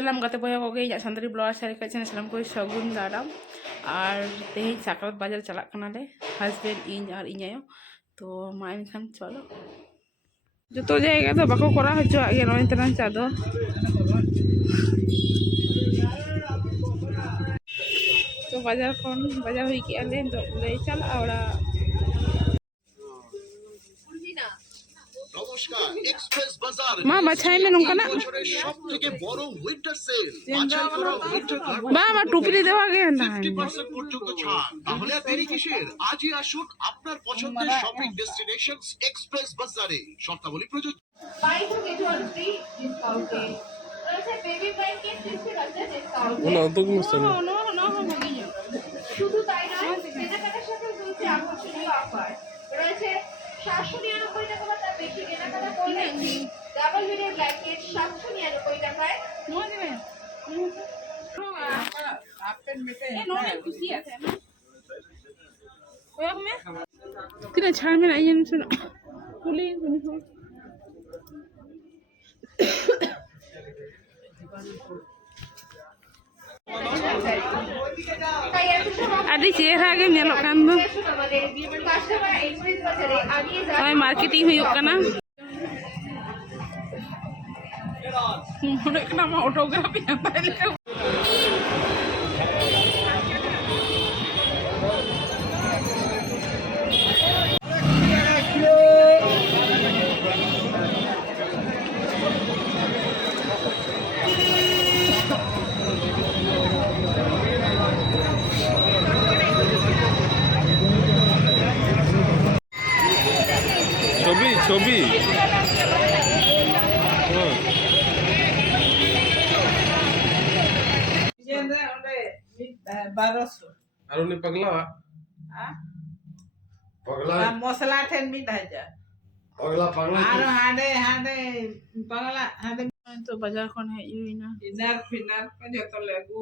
Salam kata boya koge ya santri blogger share kacen salam koi Shagun Daram আর তেহেই সাকরাত বাজার চালাক কানালে husband in আর ইñayo তো mine খান চলো যত জায়গা তো বাকো করা হচ্ছে আগে নয় তারান চাদর তো বাজার কোন বাজার হই কি আলে তো লে চল আওড়া নমস্কার এক্সপ্রেস বাজার মা বাছাই মে নঙ্কানা বছরের সবথেকে বড় উইন্টার সেল বাছাই করা উইন্টার বা আমার টুপি দেওয়া গে না 50% পর্যন্ত ছাড় তাহলে আর দেরি কিসের আজই আসুন আপনার পছন্দের শপিং ডেস্টিনেশনস এক্সপ্রেস বাজারে শর্তাবলী প্রযোজ্য Buy two get one free discounted. রয়েছে বেবি ব্ল্যাঙ্কেট 50% ডিসকাউন্ট। শুধু তাই নয়, কেনাকাটার সাথে চলছে আকর্ষণীয় অফার। রয়েছে 799 টাকা বা তার বেশি কেনাকাটা করলে ডাবল বেডের ব্ল্যাঙ্কেট 799 টাকায় Tidak charme na iyan suno. Kuli suno. Adi chehra ge nyelok kan do. Customer express বাজারে আগিয়ে যান। Ay marketing huyuk kana. Mune kana ma autograph ya taile. ছবি আর উনি পাগলা পাগলা মশলা ঠেন মিট হাজার পাগলা পাগলা আর হাডে হাডে পাগলা হাডে তো বাজার কোন হে ইউই না ইনার ফিনার যত লাগু